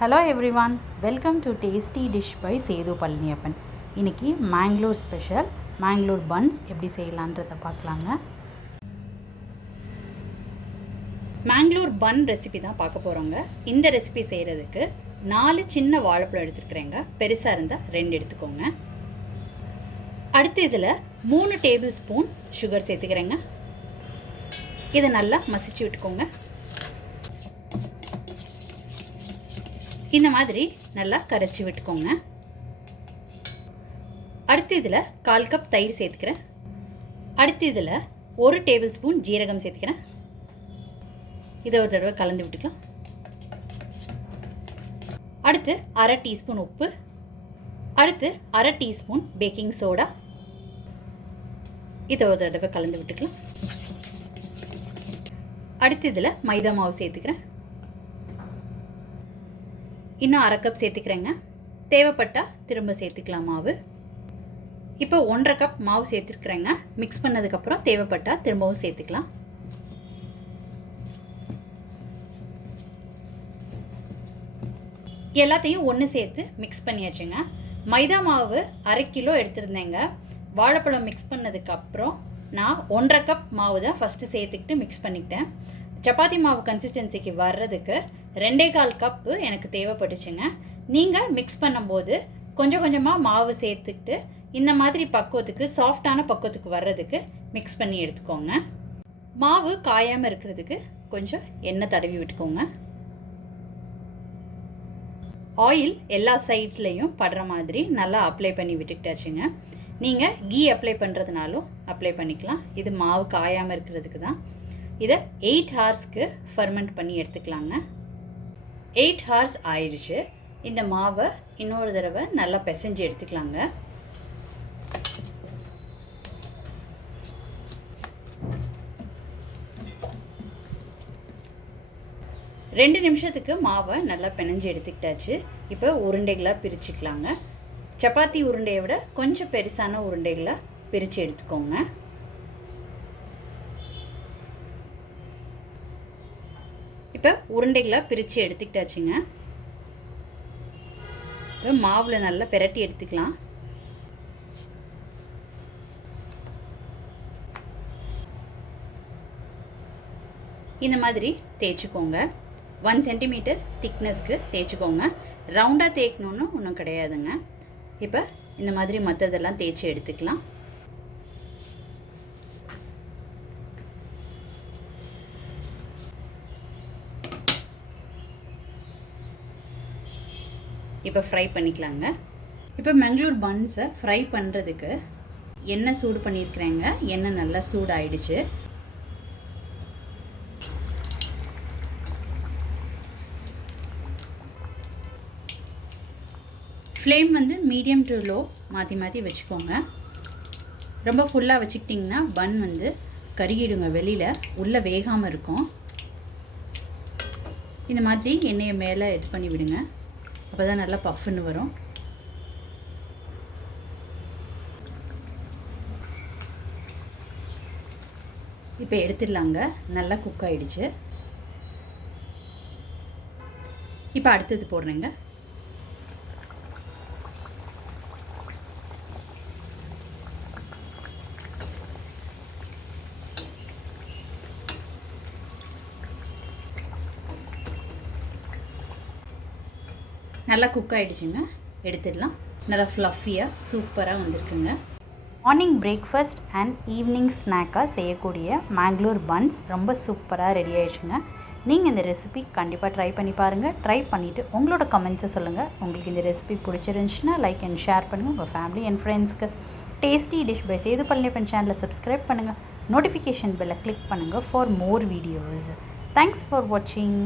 Hello everyone, welcome to Tasty Dish by Sethu Palaniappan. இன்னைக்கு Mangalore special Mangalore buns எப்படி செய்யலான்றதை பார்க்கலாங்க. மேங்களூர் பன் recipe தான் பார்க்க போகிறோங்க. இந்த ரெசிபி செய்கிறதுக்கு 4 சின்ன வாழைப்பழம் எடுத்துருக்குறேங்க. பெருசாக இருந்தால் 2 எடுத்துக்கோங்க. அடுத்து இதில் 3 டேபிள் ஸ்பூன் சுகர் சேர்த்துக்கிறேங்க. இதை நல்லா மசிச்சு விட்டுக்கோங்க. இந்த மாதிரி நல்லா கரைச்சி விட்டுக்கோங்க. அடுத்து இதில் 1/4 கப் தயிர் சேர்த்துக்கிறேன். அடுத்து இதில் 1 டேபிள் ஸ்பூன் ஜீரகம் சேர்த்துக்கிறேன். இதை ஒரு தடவை கலந்து விட்டுக்கலாம். அடுத்து 1/2 டீஸ்பூன் உப்பு. அடுத்து 1/2 டீஸ்பூன் பேக்கிங் சோடா. இதை ஒரு தடவை கலந்து விட்டுக்கலாம். அடுத்து இதில் மைதா மாவு சேர்த்துக்கிறேன். இன்னும் 1/2 கப் சேர்த்துக்கிறேங்க. தேவைப்பட்டால் திரும்ப சேர்த்துக்கலாம் மாவு. இப்போ 1/2 கப் மாவு சேர்த்துருக்குறேங்க. மிக்ஸ் பண்ணதுக்கப்புறம் தேவைப்பட்டால் திரும்பவும் சேர்த்துக்கலாம். எல்லாத்தையும் ஒன்று சேர்த்து மிக்ஸ் பண்ணியாச்சுங்க. மைதா மாவு 1/2 கிலோ எடுத்துருந்தேங்க. வாழைப்பழம் மிக்ஸ் பண்ணதுக்கப்புறம் நான் 1/2 கப் மாவு தான் ஃபஸ்ட்டு சேர்த்துக்கிட்டு மிக்ஸ் பண்ணிக்கிட்டேன். சப்பாத்தி மாவு கன்சிஸ்டன்சிக்கு வர்றதுக்கு 2.25 கப்பு எனக்கு தேவைப்பட்டுச்சுங்க. நீங்கள் மிக்ஸ் பண்ணும்போது கொஞ்சம் கொஞ்சமாக மாவு சேர்த்துக்கிட்டு இந்த மாதிரி பக்குவத்துக்கு சாஃப்டான பக்குவத்துக்கு வர்றதுக்கு மிக்ஸ் பண்ணி எடுத்துக்கோங்க. மாவு காயாமல் இருக்கிறதுக்கு கொஞ்சம் எண்ணெய் தடவி விட்டுக்கோங்க. ஆயில் எல்லா சைட்ஸ்லேயும் படுற மாதிரி நல்லா அப்ளை பண்ணி விட்டுக்கிட்டாச்சுங்க. நீங்கள் கீ அப்ளை பண்ணுறதுனாலும் அப்ளை பண்ணிக்கலாம். இது மாவு காயாமல் இருக்கிறதுக்கு தான். இதை 8 ஹார்ஸ்க்கு ஃபர்மெண்ட் பண்ணி எடுத்துக்கலாங்க. 8 ஹார்ஸ் ஆயிடுச்சு. இந்த மாவை இன்னொரு தடவை நல்லா பிசைஞ்சு எடுத்துக்கலாங்க. ரெண்டு நிமிஷத்துக்கு மாவை நல்லா பிணைஞ்சு எடுத்துக்கிட்டாச்சு. இப்போ உருண்டைகளாக பிரிச்சுக்கலாங்க. சப்பாத்தி உருண்டையை விட கொஞ்சம் பெருசான உருண்டைகளாக பிரித்து எடுத்துக்கோங்க. இப்போ உருண்டைகளாக பிரித்து எடுத்துக்கிட்டாச்சுங்க. இப்போ மாவில் நல்லா பிரட்டி எடுத்துக்கலாம். இந்த மாதிரி தேய்ச்சிக்கோங்க. 1 சென்டிமீட்டர் திக்னஸ்க்கு தேய்ச்சிக்கோங்க. ரவுண்டாக தேய்க்கணுன்னு ஒன்றும் கிடையாதுங்க. இப்போ இந்த மாதிரி மற்றதெல்லாம் தேய்ச்சி எடுத்துக்கலாம். இப்போ ஃப்ரை பண்ணிக்கலாங்க. இப்போ மேங்களூர் பன்ஸை ஃப்ரை பண்ணுறதுக்கு எண்ணெய் சூடு பண்ணியிருக்கிறேங்க. எண்ணெய் நல்லா சூடாயிடுச்சு. ஃப்ளேம் வந்து மீடியம் டு லோ மாற்றி மாற்றி வச்சுக்கோங்க. ரொம்ப ஃபுல்லாக வச்சுக்கிட்டிங்கன்னா பன் வந்து கருகிடுங்க, வெளியில் உள்ளே வேகாமல் இருக்கும். இந்த மாதிரி எண்ணெயை மேலே இது பண்ணி விடுங்க. அப்போ தான் நல்லா பஃப்னு வரும். இப்போ எடுத்துடலாங்க. நல்லா குக் ஆகிடுச்சு. இப்போ அடுத்தது போடுறேங்க. நல்லா குக் ஆகிடுச்சுங்க. எடுத்துடலாம். நல்லா ஃப்ளஃபியாக சூப்பராக வந்திருக்குங்க. மார்னிங் பிரேக்ஃபாஸ்ட் அண்ட் ஈவினிங் ஸ்நாக்காக செய்யக்கூடிய மேங்களூர் பன்ஸ் ரொம்ப சூப்பராக ரெடி ஆகிடுச்சுங்க. நீங்கள் இந்த ரெசிபி கண்டிப்பாக ட்ரை பண்ணி பாருங்கள். ட்ரை பண்ணிவிட்டு உங்களோட கமெண்ட்ஸை சொல்லுங்கள். உங்களுக்கு இந்த ரெசிபி பிடிச்சிருந்துச்சுன்னா லைக் அண்ட் ஷேர் பண்ணுங்கள். உங்கள் ஃபேமிலி அண்ட் ஃப்ரெண்ட்ஸ்க்கு. Tasty dish by Sethu Palaniappan சேனலை சப்ஸ்கிரைப் பண்ணுங்கள். நோட்டிஃபிகேஷன் பெல்லை கிளிக் பண்ணுங்கள் for more videos. Thanks for வாட்சிங்.